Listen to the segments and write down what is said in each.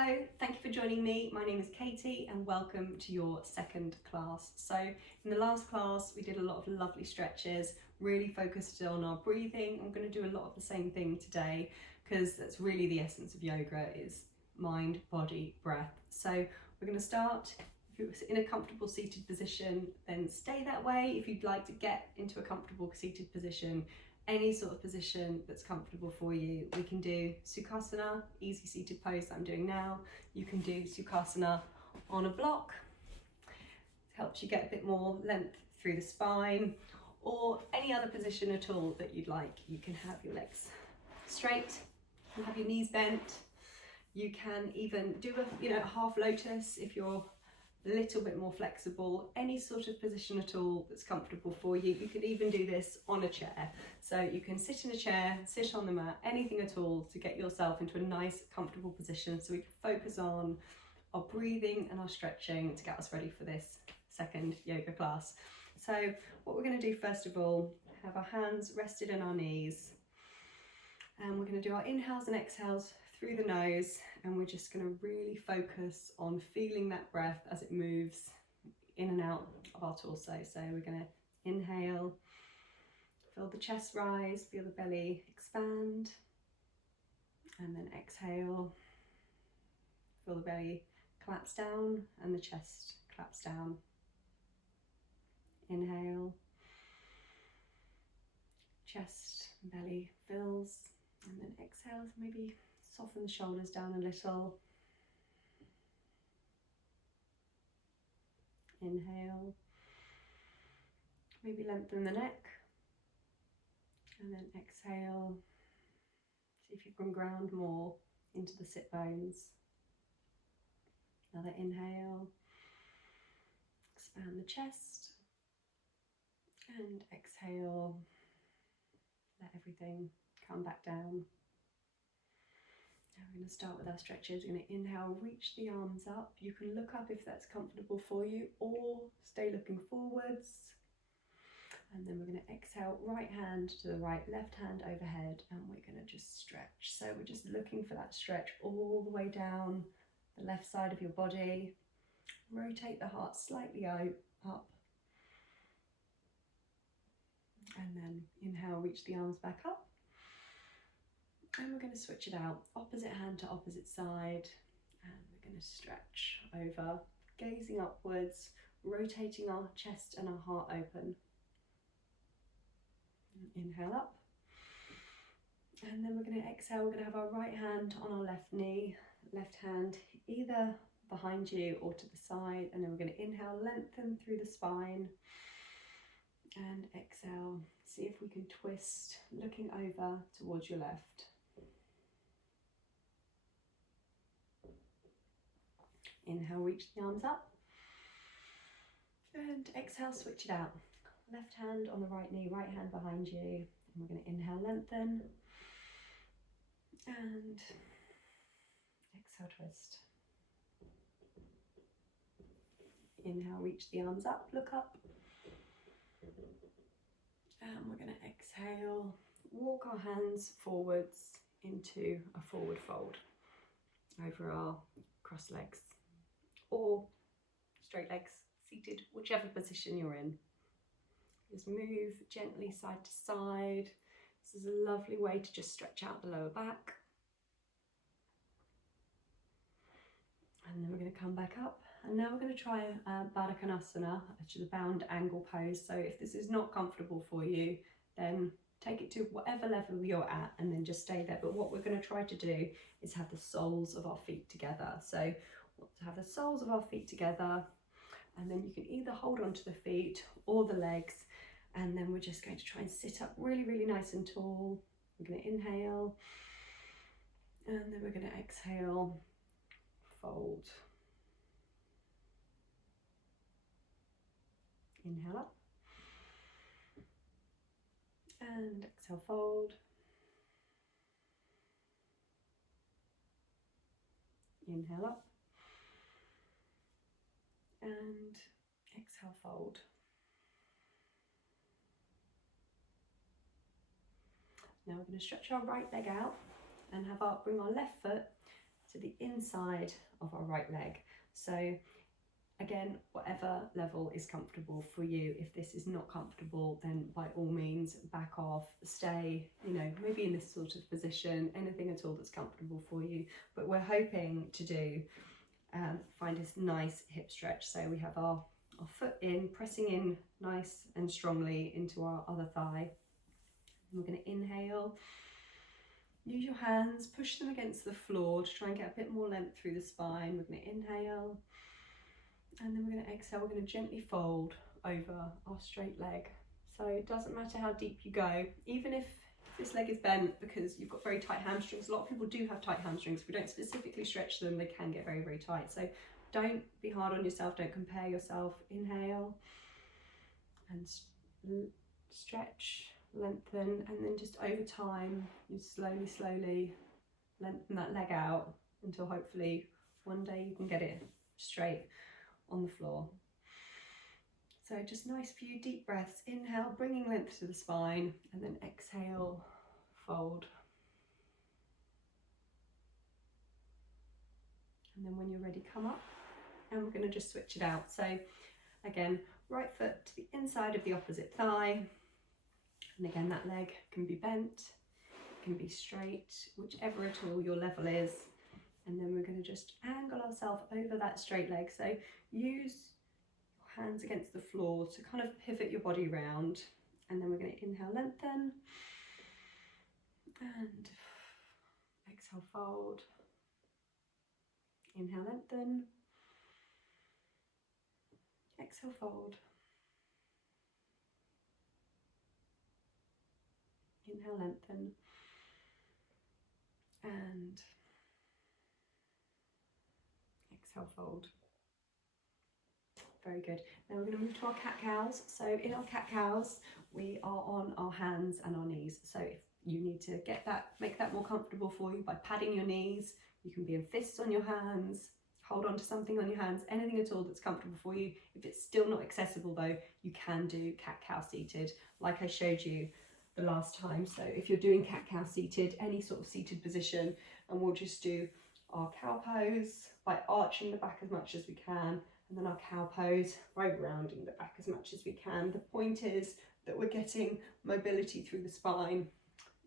Hello, thank you for joining me. My name is Katie and welcome to your second class. So in the last class we did a lot of lovely stretches, really focused on our breathing. I'm going to do a lot of the same thing today because that's really the essence of yoga, is mind, body, breath. So we're going to start. If you're in a comfortable seated position, then stay that way. If you'd like to get into a comfortable seated position, any sort of position that's comfortable for you. We can do Sukhasana, easy seated pose that I'm doing now. You can do Sukhasana on a block. It helps you get a bit more length through the spine, or any other position at all that you'd like. You can have your legs straight, you can have your knees bent. You can even do a half lotus if you're a little bit more flexible. Any sort of position at all that's comfortable for you. You could even do this on a chair. So you can sit in a chair, sit on the mat, anything at all to get yourself into a nice comfortable position so we can focus on our breathing and our stretching to get us ready for this second yoga class. So what we're going to do first of all, have our hands rested on our knees, and we're going to do our inhales and exhales through the nose, and we're just going to really focus on feeling that breath as it moves in and out of our torso. So we're going to inhale, feel the chest rise, feel the belly expand, and then exhale, feel the belly collapse down and the chest collapse down. Inhale, chest and belly fills, and then exhale, maybe soften the shoulders down a little. Inhale, maybe lengthen the neck, and then exhale, see if you can ground more into the sit bones. Another inhale, expand the chest, and exhale, let everything come back down. Now we're going to start with our stretches. We're going to inhale, reach the arms up. You can look up if that's comfortable for you, or stay looking forwards. And then we're going to exhale, right hand to the right, left hand overhead, and we're going to just stretch. So we're just looking for that stretch all the way down the left side of your body. Rotate the heart slightly up. And then inhale, reach the arms back up. And we're going to switch it out, opposite hand to opposite side, and we're going to stretch over, gazing upwards, rotating our chest and our heart open. Inhale up, and then we're going to exhale. We're going to have our right hand on our left knee, left hand either behind you or to the side, and then we're going to inhale, lengthen through the spine, and exhale, see if we can twist, looking over towards your left. Inhale, reach the arms up, and exhale, switch it out. Left hand on the right knee, right hand behind you, and we're going to inhale, lengthen, and exhale, twist. Inhale, reach the arms up, look up, and we're going to exhale, walk our hands forwards into a forward fold over our crossed legs, or straight legs, seated, whichever position you're in. Just move gently side to side. This is a lovely way to just stretch out the lower back. And then we're going to come back up. And now we're going to try Baddha Konasana, which is a bound angle pose. So if this is not comfortable for you, then take it to whatever level you're at and then just stay there. But what we're going to try to do is have the soles of our feet together. So we'll have the soles of our feet together, and then you can either hold onto the feet or the legs, and then we're just going to try and sit up really, really nice and tall. We're going to inhale, and then we're going to exhale, fold. Inhale up, and exhale, fold. Inhale up, and exhale, fold. Now we're going to stretch our right leg out and bring our left foot to the inside of our right leg. So again, whatever level is comfortable for you. If this is not comfortable, then by all means back off, stay, you know, maybe in this sort of position, anything at all that's comfortable for you. But we're hoping to do find this nice hip stretch. So we have our foot in, pressing in nice and strongly into our other thigh. And we're going to inhale. Use your hands, push them against the floor to try and get a bit more length through the spine. We're going to inhale, and then we're going to exhale. We're going to gently fold over our straight leg. So it doesn't matter how deep you go, even if this leg is bent because you've got very tight hamstrings. A lot of people do have tight hamstrings. If we don't specifically stretch them, they can get very, very tight. So don't be hard on yourself. Don't compare yourself. Inhale and stretch, lengthen, and then just over time, you slowly lengthen that leg out until hopefully one day you can get it straight on the floor. So just nice few deep breaths. Inhale, bringing length to the spine, and then exhale, fold. And then when you're ready, come up, and we're going to just switch it out. So again, right foot to the inside of the opposite thigh. And again, that leg can be bent, can be straight, whichever at all your level is. And then we're going to just angle ourselves over that straight leg. So use your hands against the floor to kind of pivot your body around. And then we're going to inhale, lengthen, and exhale, fold. Inhale, lengthen, exhale, fold. Inhale, lengthen, and exhale, fold. Very good. Now we're going to move to our cat-cows. So in our cat-cows, we are on our hands and our knees. So if you need to make that more comfortable for you by padding your knees, you can be in fists on your hands, hold on to something on your hands, anything at all that's comfortable for you. If it's still not accessible though, you can do cat-cow seated, like I showed you the last time. So if you're doing cat-cow seated, any sort of seated position, and we'll just do our cow pose by arching the back as much as we can, and then our cow pose by rounding the back as much as we can. The point is that we're getting mobility through the spine.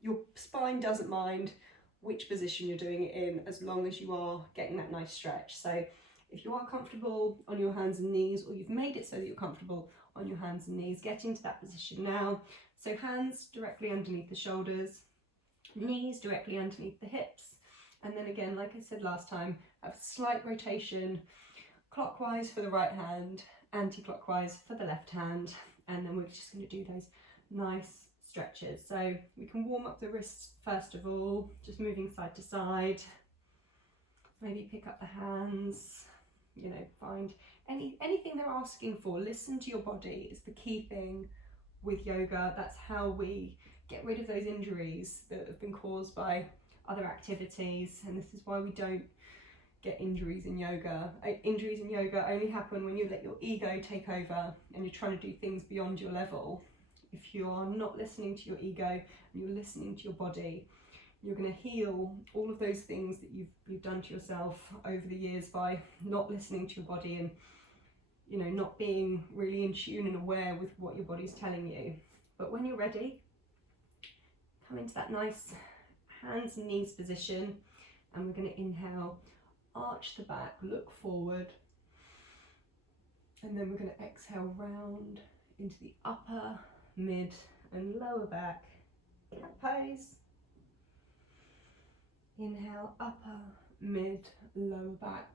Your spine doesn't mind which position you're doing it in, as long as you are getting that nice stretch. So if you are comfortable on your hands and knees, or you've made it so that you're comfortable on your hands and knees, get into that position now. So hands directly underneath the shoulders, knees directly underneath the hips. And then again, like I said last time, have a slight rotation, clockwise for the right hand, anti-clockwise for the left hand. And then we're just going to do those nice stretches. So we can warm up the wrists first of all, just moving side to side. Maybe pick up the hands, you know, find anything they're asking for. Listen to your body is the key thing with yoga. That's how we get rid of those injuries that have been caused by other activities, and this is why we don't get injuries in yoga. Injuries in yoga only happen when you let your ego take over and you're trying to do things beyond your level. If you are not listening to your ego and you're listening to your body, you're going to heal all of those things that you've done to yourself over the years by not listening to your body and, you know, not being really in tune and aware with what your body's telling you. But when you're ready, come into that nice hands and knees position, and we're going to inhale, arch the back, look forward, and then we're going to exhale round into the upper, mid and lower back cat pose. Inhale, upper, mid, lower back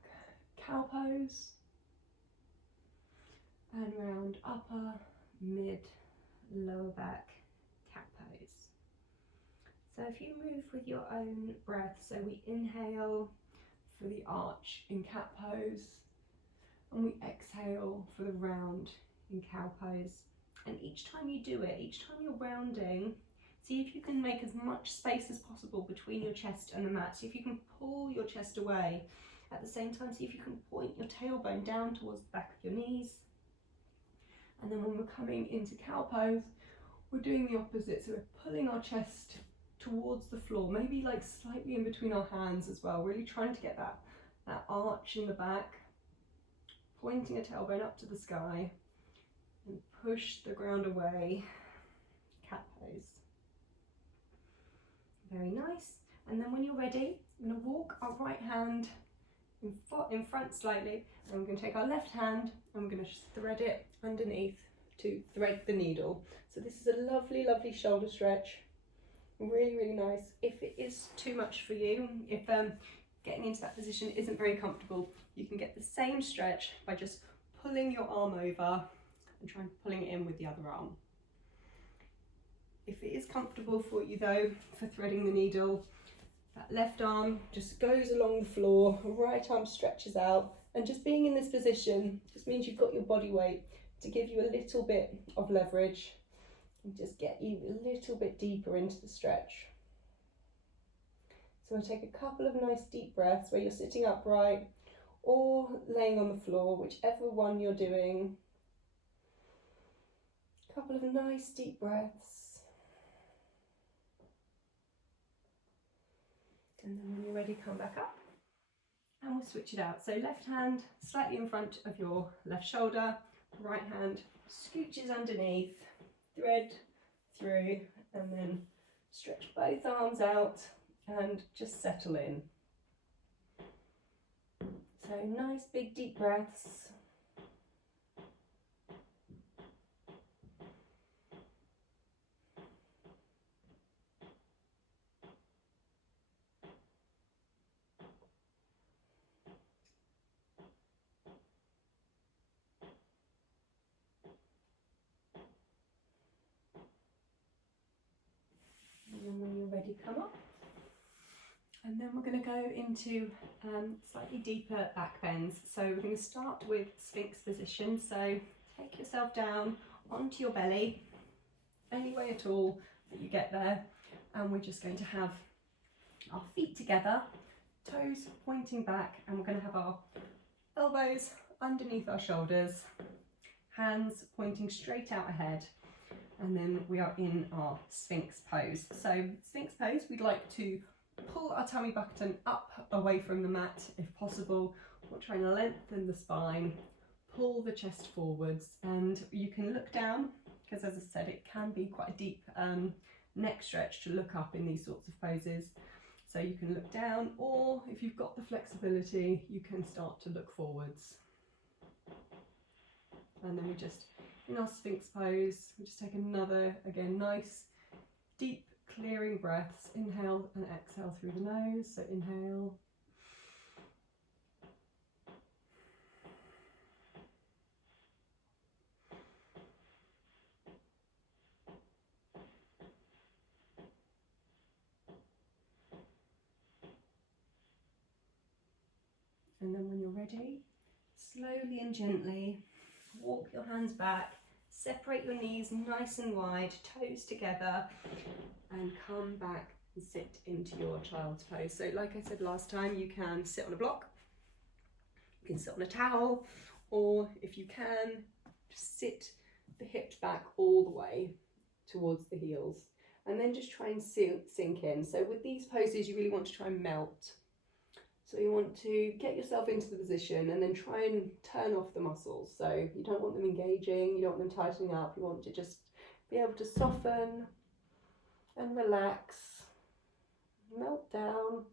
cow pose, and round upper, mid, lower back cat pose. So if you move with your own breath, so we inhale for the arch in cat pose, and we exhale for the round in cow pose. And each time you do it, each time you're rounding, see if you can make as much space as possible between your chest and the mat. See if you can pull your chest away. At the same time, see if you can point your tailbone down towards the back of your knees. And then when we're coming into cow pose, we're doing the opposite. So we're pulling our chest towards the floor, maybe like slightly in between our hands as well, really trying to get that arch in the back, pointing a tailbone up to the sky, and push the ground away, cat pose. Very nice. And then when you're ready, I'm going to walk our right hand in front slightly, and we're going to take our left hand and we're going to just thread it underneath to thread the needle. So this is a lovely, lovely shoulder stretch. Really, really nice. If it is too much for you, if getting into that position isn't very comfortable, you can get the same stretch by just pulling your arm over and trying pulling it in with the other arm. If it is comfortable for you though, for threading the needle, that left arm just goes along the floor, right arm stretches out, and just being in this position just means you've got your body weight to give you a little bit of leverage and just get you a little bit deeper into the stretch. So I take a couple of nice deep breaths where you're sitting upright or laying on the floor, whichever one you're doing. A couple of nice deep breaths. And then when you're ready, come back up and we'll switch it out. So left hand slightly in front of your left shoulder, right hand scooches underneath, thread through, and then stretch both arms out and just settle in. So nice big deep breaths. And then when you're ready, come up. And then we're going to go into slightly deeper back bends. So we're going to start with Sphinx position. So take yourself down onto your belly, any way at all that you get there. And we're just going to have our feet together, toes pointing back, and we're going to have our elbows underneath our shoulders, hands pointing straight out ahead. And then we are in our Sphinx pose. So Sphinx pose, we'd like to pull our tummy button up away from the mat if possible. We're trying to lengthen the spine, pull the chest forwards, and you can look down, because as I said, it can be quite a deep neck stretch to look up in these sorts of poses. So you can look down, or if you've got the flexibility, you can start to look forwards. And then we just, in our Sphinx pose, we just take another, again, nice, deep, clearing breaths. Inhale and exhale through the nose. So inhale. And then when you're ready, slowly and gently, walk your hands back, separate your knees nice and wide, toes together, and come back and sit into your child's pose. So like I said last time, you can sit on a block, you can sit on a towel, or if you can, just sit the hips back all the way towards the heels, and then just try and sink in. So with these poses, you really want to try and melt. So you want to get yourself into the position and then try and turn off the muscles. So you don't want them engaging, you don't want them tightening up, you want to just be able to soften and relax, melt down.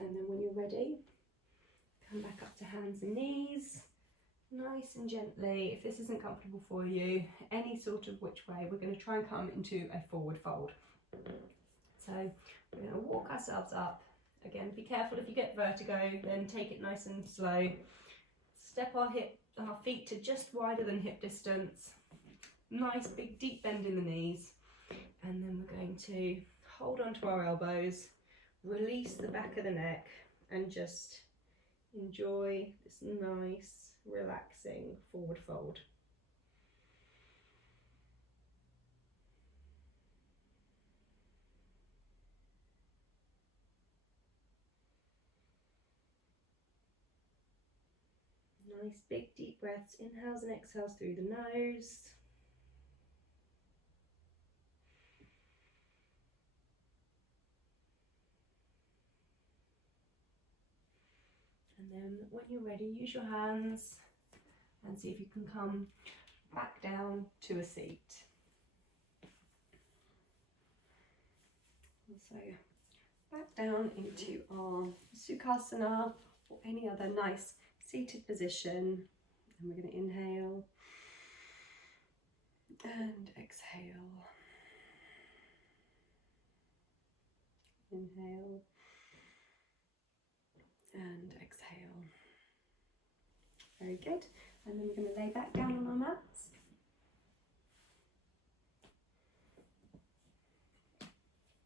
And then when you're ready, come back up to hands and knees. Nice and gently, if this isn't comfortable for you, any sort of which way, we're going to try and come into a forward fold. So we're going to walk ourselves up. Again, be careful if you get vertigo, then take it nice and slow. Step our feet to just wider than hip distance. Nice big deep bend in the knees. And then we're going to hold onto our elbows, release the back of the neck, and just enjoy this nice relaxing forward fold. Nice big deep breaths, inhales and exhales through the nose. And then when you're ready, use your hands and see if you can come back down to a seat. So back down into our Sukhasana or any other nice seated position. And we're going to inhale and exhale. Inhale and exhale. Very good. And then we're going to lay back down on our mats.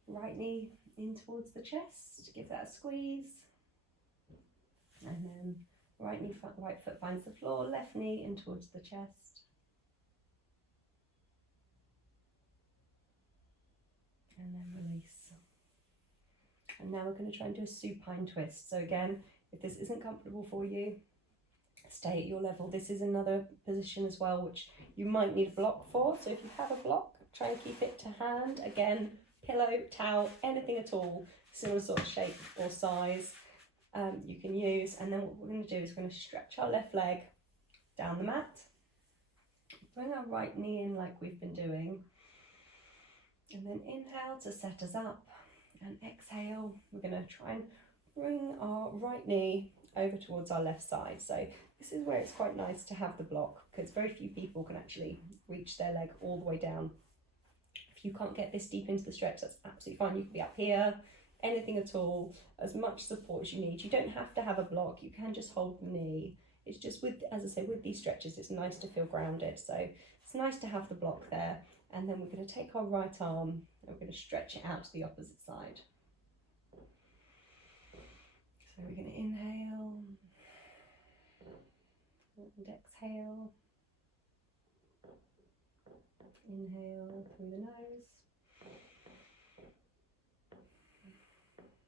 Right knee in towards the chest, give that a squeeze. And then right foot finds the floor, left knee in towards the chest. And then release. And now we're going to try and do a supine twist. So again, if this isn't comfortable for you, stay at your level. This is another position as well, which you might need a block for. So if you have a block, try and keep it to hand. Again, pillow, towel, anything at all, similar sort of shape or size you can use. And then what we're going to do is we're going to stretch our left leg down the mat. Bring our right knee in like we've been doing. And then inhale to set us up. And exhale, we're going to try and bring our right knee over towards our left side. So this is where it's quite nice to have the block, because very few people can actually reach their leg all the way down. If you can't get this deep into the stretch, that's absolutely fine. You can be up here, anything at all, as much support as you need. You don't have to have a block, you can just hold the knee. It's just with, as I say, with these stretches, it's nice to feel grounded. So it's nice to have the block there. And then we're going to take our right arm and we're going to stretch it out to the opposite side. So we're going to inhale and exhale. Inhale through the nose.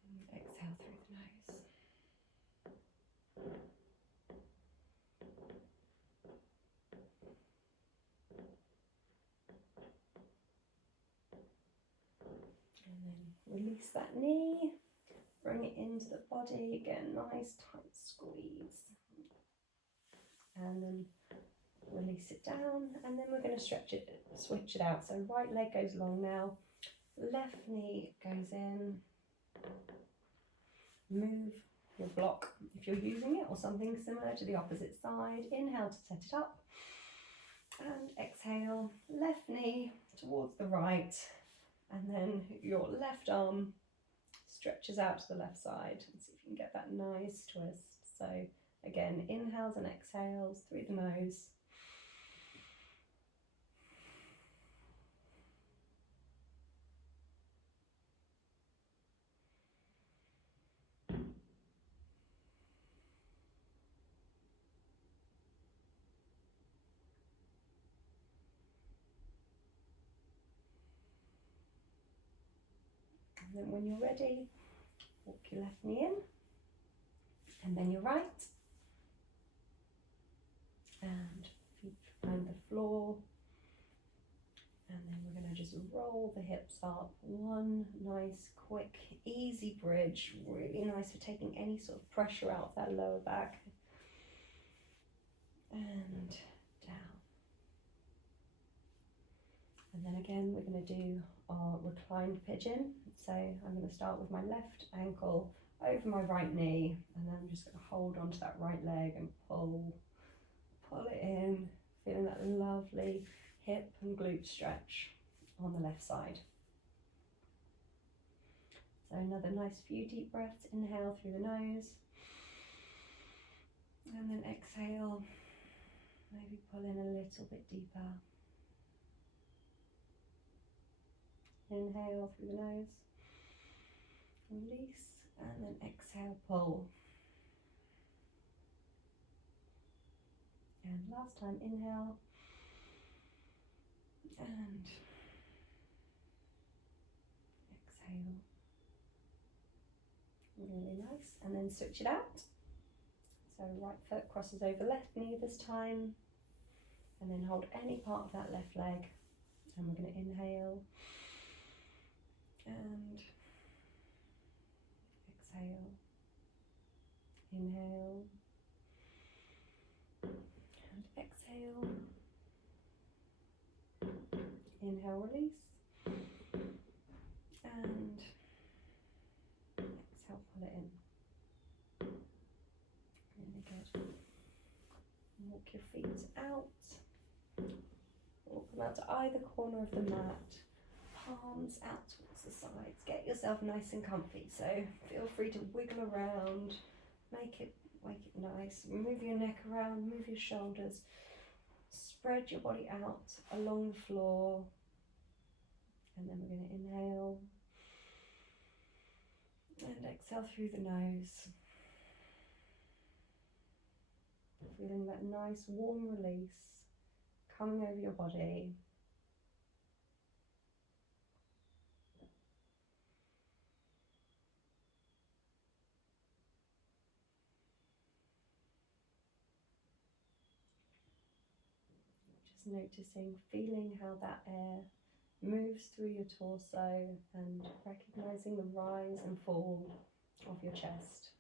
And exhale through the nose. And then release that knee, bring it into the body, again, nice tight squeeze. And then release it down, and then we're going to switch it out. So right leg goes long now, left knee goes in. Move your block if you're using it or something similar to the opposite side. Inhale to set it up. And exhale, left knee towards the right, and then your left arm stretches out to the left side. And see if you can get that nice twist. So again, inhales and exhales through the nose. And then when you're ready, walk your left knee in, and then your right. And feet find the floor. And then we're going to just roll the hips up. One nice, quick, easy bridge. Really nice for taking any sort of pressure out of that lower back. And down. And then again, we're going to do our reclined pigeon. So I'm going to start with my left ankle over my right knee, and then I'm just going to hold onto that right leg and pull it in, feeling that lovely hip and glute stretch on the left side. So another nice few deep breaths. Inhale through the nose, and then exhale, maybe pull in a little bit deeper. Inhale through the nose, release, and then exhale, pull. And last time, inhale, and exhale. Really nice. And then switch it out. So So right foot crosses over left knee this time, and then hold any part of that left leg, and we're going to inhale and exhale, inhale and exhale, inhale, release, and exhale, pull it in. Really good. Walk your feet out. Walk them out to either corner of the mat. Palms out towards the sides. Get yourself nice and comfy. So feel free to wiggle around. Make it nice. Move your neck around. Move your shoulders. Spread your body out along the floor. And then we're going to inhale and exhale through the nose. Feeling that nice warm release coming over your body. Just noticing, feeling how that air moves through your torso and recognizing the rise and fall of your chest.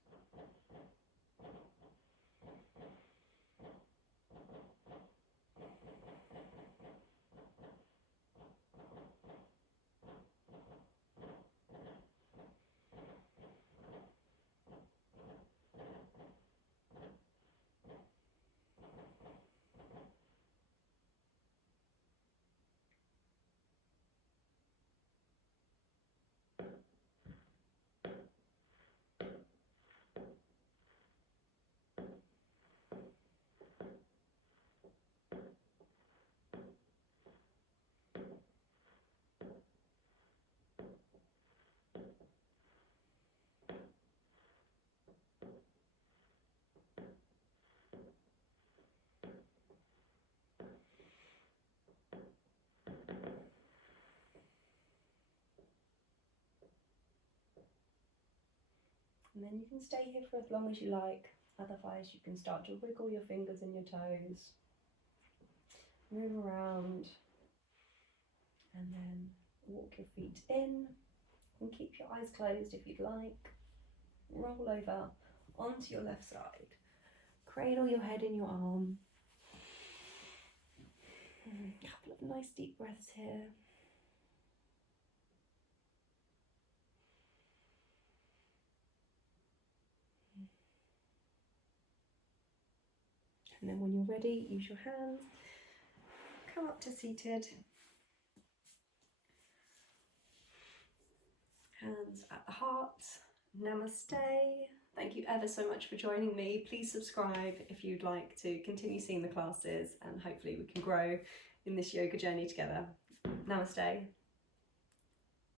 And then you can stay here for as long as you like. Otherwise, you can start to wiggle your fingers and your toes. Move around. And then walk your feet in. And keep your eyes closed if you'd like. Roll over onto your left side. Cradle your head in your arm. A couple of nice deep breaths here. And then when you're ready, use your hands. Come up to seated. Hands at the heart. Namaste. Thank you ever so much for joining me. Please subscribe if you'd like to continue seeing the classes, and hopefully we can grow in this yoga journey together. Namaste.